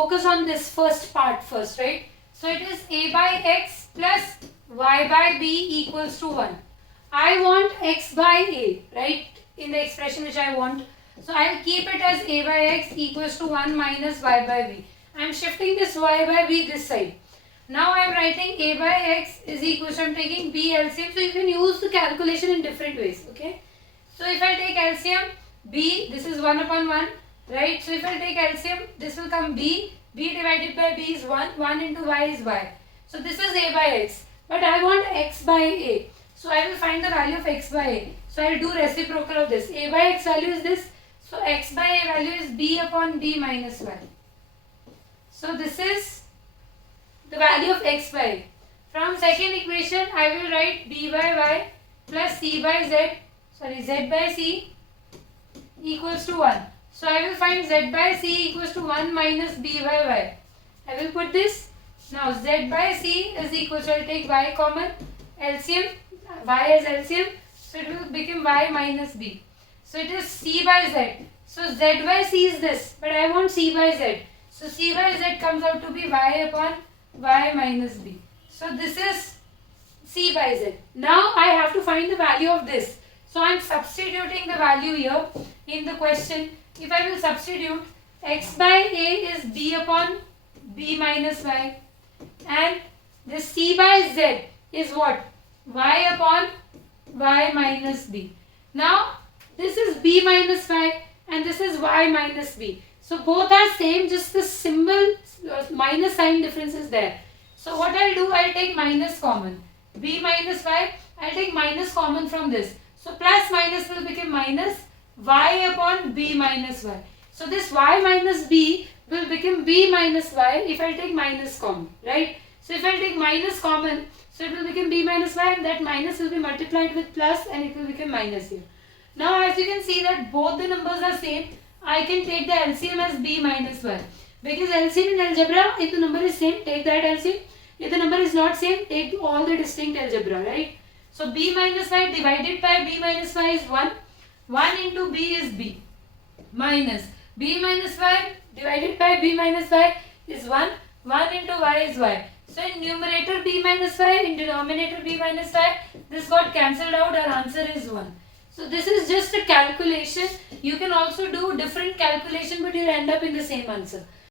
focus on this first part first, right? So it is a by x plus y by b equals to 1. I want x by a, right? In the expression which I want. So I'll keep it as a by x equals to 1 minus y by b. I'm shifting this y by b this side. Now I'm writing a by x is equal to, I'm taking b LCM. So you can use the calculation in different ways, okay? So if I take LCM, b, this is 1 upon 1, right? So if I take LCM, this will come b divided by b is 1, 1 into y is y. So this is a by x, but I want x by a. So I will find the value of x by a. So I will do reciprocal of this. A by x value is this. So x by a value is b upon b minus y. So this is the value of x by a. From second equation, I will write b by y plus c by z, z by c equals to 1. So I will find z by c equals to 1 minus b by y. I will put this. Now z by c is equal to, I will take y common, LCM, y as LCM. So it will become y minus b. So it is c by z. So z by c is this, but I want c by z. So c by z comes out to be y upon y minus b. So this is c by z. Now I have to find the value of this. So I am substituting the value here in the question. If I will substitute, x by a is b upon b minus y, and this c by z is what? Y upon y minus b. Now this is b minus y and this is y minus b. So both are same, just the symbol minus sign difference is there. So what I'll do, I'll take minus common. B minus y, I'll take minus common from this. So plus minus will become minus y upon b minus y. So this y minus b will become b minus y if I take minus common, right? So if I take minus common, so it will become b minus y, and that minus will be multiplied with plus and it will become minus here. Now as you can see that both the numbers are same, I can take the LCM as b minus y. Because LCM in algebra, if the number is same, take that LCM. If the number is not same, take all the distinct algebra, right? So b minus y divided by b minus y is 1. 1 into b is b minus b minus y divided by b minus y is 1. 1 into y is y. So in numerator b minus y, in denominator b minus y, this got cancelled out. Our answer is 1. So this is just a calculation. You can also do different calculation, but you'll end up in the same answer.